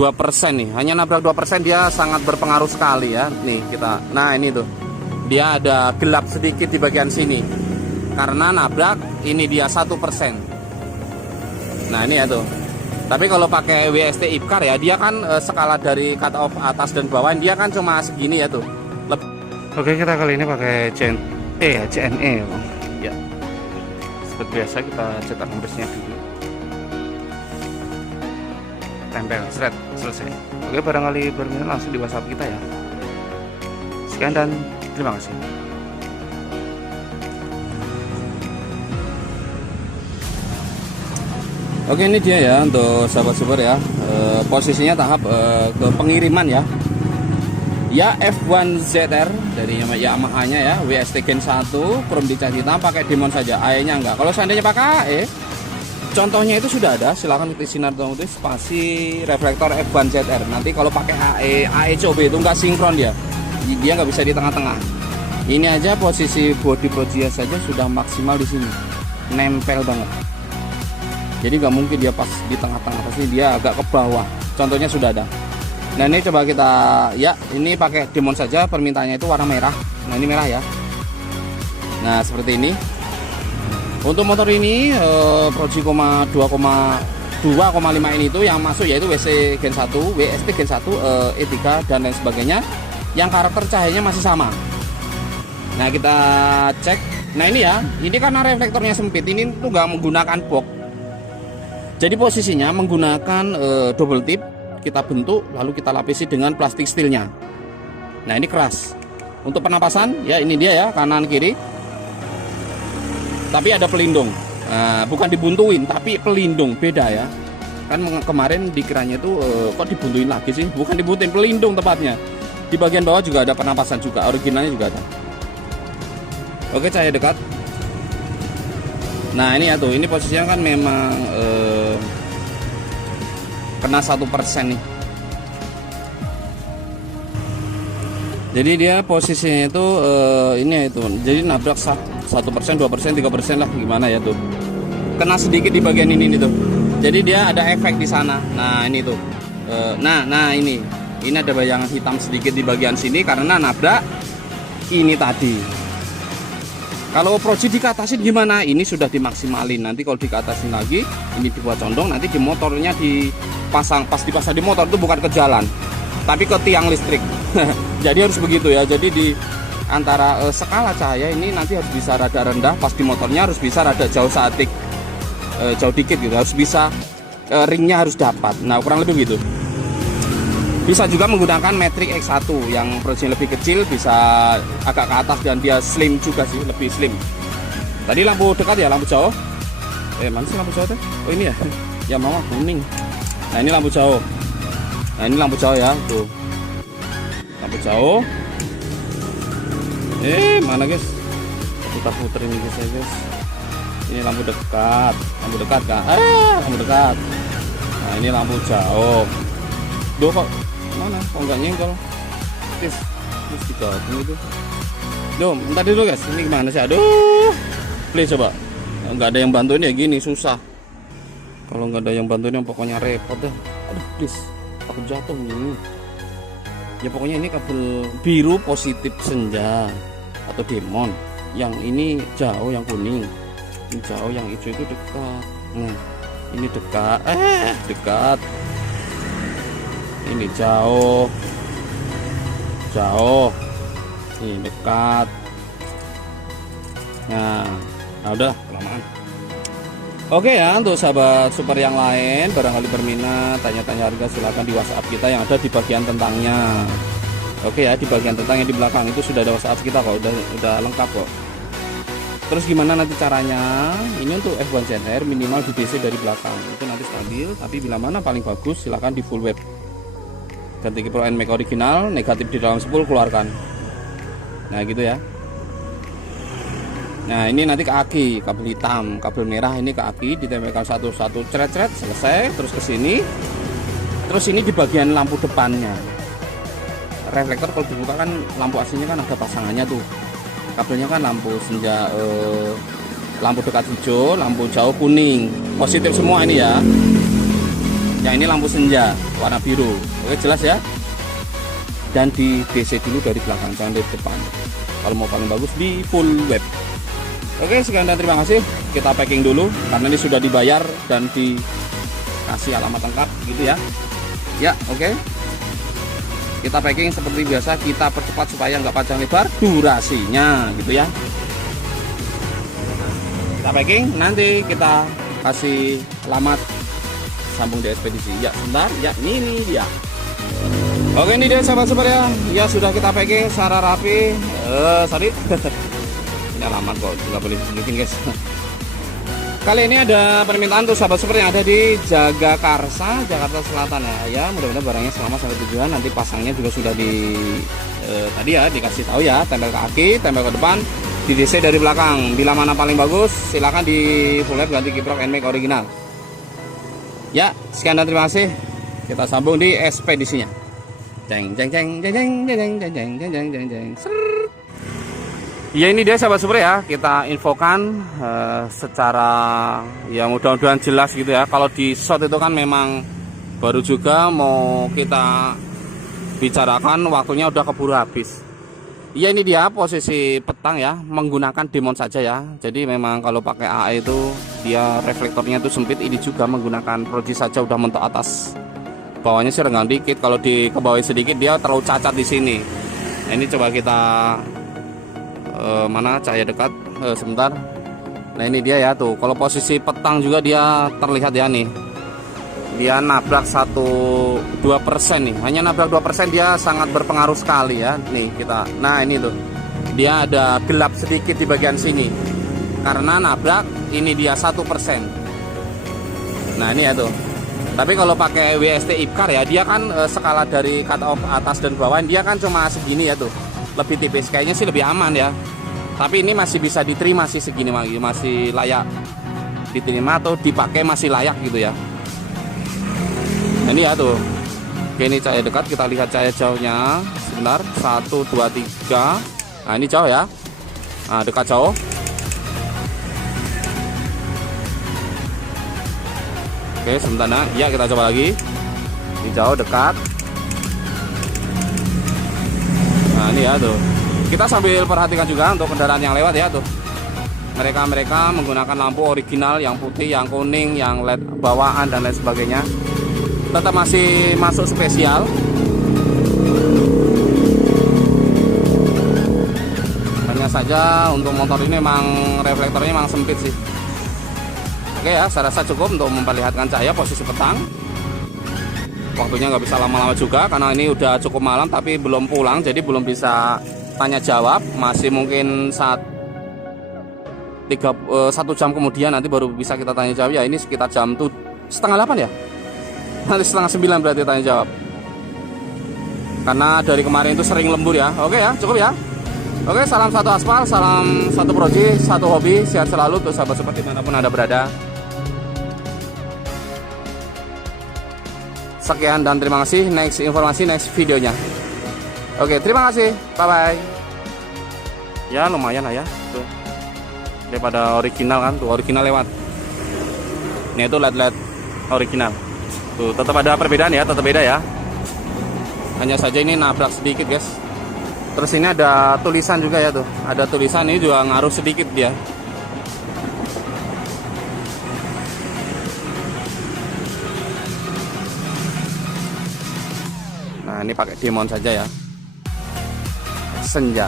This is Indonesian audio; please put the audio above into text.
2% nih, hanya nabrak 2%, dia sangat berpengaruh sekali ya. Nih kita, nah ini tuh dia ada gelap sedikit di bagian sini karena nabrak ini dia 1%. Nah ini ya tuh. Tapi kalau pakai WST IPCAR ya, dia kan skala dari cut off atas dan bawah dia kan cuma segini ya tuh. Oke, kita kali ini pakai CNE ya. Seperti biasa kita cetak kompresnya dulu, tempel, seret, selesai. Oke, barangkali berminat langsung di WhatsApp kita ya. Sekian dan terima kasih. Oke, ini dia ya untuk sahabat super ya. Posisinya tahap ke pengiriman ya. Ya F1ZR dari Yamaha-nya ya, WST Gen 1, krom dicat hitam, pakai demon saja, AE-nya enggak. Kalau seandainya pakai AE, contohnya itu sudah ada, silahkan ketik sinar otomatis spasi reflektor F1ZR. Nanti kalau pakai AE coba itu enggak sinkron dia nggak bisa di tengah-tengah. Ini aja posisi body Prozia saja sudah maksimal di sini, nempel banget. Jadi nggak mungkin dia pas di tengah-tengah, pasti dia agak ke bawah. Contohnya sudah ada. Nah ini coba kita ya, ini pakai demon saja, permintaannya itu warna merah. Nah ini merah ya. Nah seperti ini. Untuk motor ini Prozi 2,5 ini itu yang masuk yaitu WC Gen 1, WST Gen 1, E3 dan lain sebagainya. Yang karakter cahayanya masih sama. Nah kita cek. Nah ini ya, ini karena reflektornya sempit, ini tuh nggak menggunakan box. Jadi posisinya menggunakan double tip, kita bentuk lalu kita lapisi dengan plastik steelnya. Nah ini keras. Untuk penapasan ya ini dia ya, kanan kiri. Tapi ada pelindung. Nah, bukan dibuntuin tapi pelindung, beda ya. Kan kemarin dikiranya itu kok dibuntuin lagi sih? Bukan dibuntuin, pelindung tepatnya. Di bagian bawah juga ada penapasan juga, originalnya juga ada. Oke, cahaya dekat. Nah ini ya tuh, ini posisinya kan memang kena 1% nih. Jadi dia posisinya itu ini ya itu, jadi nabrak 1%, 2%, 3% lah, gimana ya tuh. Kena sedikit di bagian ini nih tuh. Jadi dia ada efek di sana. Nah ini tuh. Nah ini ada bayangan hitam sedikit di bagian sini karena nabrak ini tadi. Kalau Prozi dikatasin gimana? Ini sudah dimaksimalin. Nanti kalau dikatasin lagi, ini dibuat condong, nanti di motornya dipasang, pas dipasang di motor itu bukan ke jalan, tapi ke tiang listrik. Jadi harus begitu ya. Jadi di antara skala cahaya ini nanti harus bisa rada rendah, pas di motornya harus bisa rada jauh satik, jauh dikit gitu. Harus bisa ringnya harus dapat. Nah kurang lebih gitu. Bisa juga menggunakan Matrix X1 yang Prozi lebih kecil, bisa agak ke atas dan dia slim juga sih, lebih slim. Tadi lampu dekat ya, lampu jauh. Mana sih lampu jauh tuh? Oh ini ya, ya mama kuning. Nah ini lampu jauh. Nah ini lampu jauh ya, tuh. Lampu jauh. Mana guys? Putar-putar ini guys. Ini lampu dekat kan? Lampu dekat. Nah ini lampu jauh. Duh kok mana? Kok nggak nyenggol? Terus digabung itu. Duh, bentar dulu guys. Ini gimana sih? Aduh. Please coba. Nggak ada yang bantuin ya gini susah. Kalau nggak ada yang bantuin yang pokoknya repot dah. Aduh, please. Takut jatuh nih. Ya pokoknya ini kabel biru positif senja atau demon. Yang ini jauh, yang kuning. Ini jauh, yang hijau itu dekat. Nah, ini dekat. Dekat. Ini jauh, ini dekat. Nah udah kelamaan. Oke ya, untuk sahabat super yang lain barangkali berminat tanya-tanya harga silahkan di WhatsApp kita yang ada di bagian tentangnya. Oke ya, di bagian tentang yang di belakang itu sudah ada WhatsApp kita kok, udah lengkap kok. Terus gimana nanti caranya? Ini untuk F1ZR minimal di DC dari belakang itu nanti stabil, tapi bila mana paling bagus silahkan di full web. Ganti Pro NMAX original, negatif di dalam spool keluarkan. Nah gitu ya. Nah ini nanti ke aki, kabel hitam, kabel merah ini ke aki, ditempelkan satu-satu, ceret-ceret, selesai. Terus ke sini, terus ini di bagian lampu depannya. Reflektor kalau dibuka kan lampu aslinya kan ada pasangannya tuh. Kabelnya kan lampu senja, lampu dekat hijau, lampu jauh kuning, positif semua ini ya. Yang ini lampu senja warna biru. Oke, jelas ya. Dan di DC dulu dari belakang, jangan dari depan. Kalau mau paling bagus di full web. Oke, sekian dan terima kasih. Kita packing dulu karena ini sudah dibayar dan dikasih alamat lengkap gitu ya. Ya, oke. Kita packing seperti biasa, kita percepat supaya nggak panjang lebar durasinya gitu ya. Kita packing, nanti kita kasih alamat sambung di ekspedisi. Ya, sebentar. Ya, ini dia. Oke, ini dia sahabat-sahabat ya. Ya, sudah kita packing secara rapi. Sorry. Ini alamat kok, nggak boleh tunjukin guys. Kali ini ada permintaan tuh sahabat-sahabat yang ada di Jagakarsa, Jakarta Selatan ya. Ya, mudah-mudahan barangnya selamat sampai tujuan. Nanti pasangnya juga sudah tadi ya dikasih tahu ya, tempel ke kaki, tempel ke depan, di DC dari belakang. Bila mana paling bagus, silakan di full lab ganti kiprok NMAX original. Ya, sekian dan terima kasih. Kita sambung di ekspedisinya. Jeng jeng jeng jeng jeng jeng jeng jeng jeng jeng jeng jeng. Ya, ini dia sahabat super ya, kita infokan secara ya mudah-mudahan jelas gitu ya. Kalau di shot itu kan memang baru juga mau kita bicarakan, waktunya udah keburu habis. Ya, ini dia posisi petang ya, menggunakan demon saja ya. Jadi memang kalau pakai AE itu dia reflektornya itu sempit, ini juga menggunakan proji saja udah mentok atas. Bawahnya sih renggang dikit, kalau di ke bawah sedikit dia terlalu cacat di sini. Nah, ini coba kita mana cahaya dekat sebentar. Nah, ini dia ya tuh, kalau posisi petang juga dia terlihat ya nih, dia nabrak 1-2% nih, hanya nabrak 2%, dia sangat berpengaruh sekali ya nih kita. Nah, ini tuh dia ada gelap sedikit di bagian sini karena nabrak ini dia 1%. Nah, ini ya tuh. Tapi kalau pakai WST IPCAR ya, dia kan skala dari cut off atas dan bawah dia kan cuma segini ya tuh, lebih tipis, kayaknya sih lebih aman ya. Tapi ini masih bisa diterima sih segini, masih layak diterima atau dipakai, masih layak gitu ya. Nah, ini ya tuh. Oke, ini cahaya dekat, kita lihat cahaya jauhnya sebentar. 1, 2, 3. Nah, ini jauh ya. Nah, dekat jauh. Oke, sebentar. Nah, ya kita coba lagi. Ini jauh, dekat. Nah, ini ya tuh. Kita sambil perhatikan juga untuk kendaraan yang lewat ya tuh. Mereka menggunakan lampu original yang putih, yang kuning, yang LED bawaan dan lain sebagainya. Tetap masih masuk spesial. Hanya saja untuk motor ini memang reflektornya memang sempit sih. Oke ya, saya rasa cukup untuk memperlihatkan cahaya posisi petang. Waktunya nggak bisa lama-lama juga karena ini udah cukup malam tapi belum pulang, jadi belum bisa tanya jawab. Masih mungkin 1 jam kemudian nanti baru bisa kita tanya jawab ya. Ini sekitar jam 7:30 ya, nanti 8:30 berarti tanya jawab, karena dari kemarin itu sering lembur ya. Oke ya, cukup ya. Oke, salam satu aspal, salam satu proji, satu hobi. Sehat selalu tuh sahabat seperti dimanapun Anda berada. Sekian dan terima kasih. Next informasi, next videonya. Oke, terima kasih. Bye-bye. Ya, lumayan lah ya. Tuh. Daripada original kan. Tuh, original lewat. Ini itu LED original. Tuh, tetap ada perbedaan ya. Tetap beda ya. Hanya saja ini nabrak sedikit, guys. Terus ini ada tulisan juga ya tuh. Ada tulisan, ini juga ngaruh sedikit dia. Nah, ini pakai demon saja ya. Senja.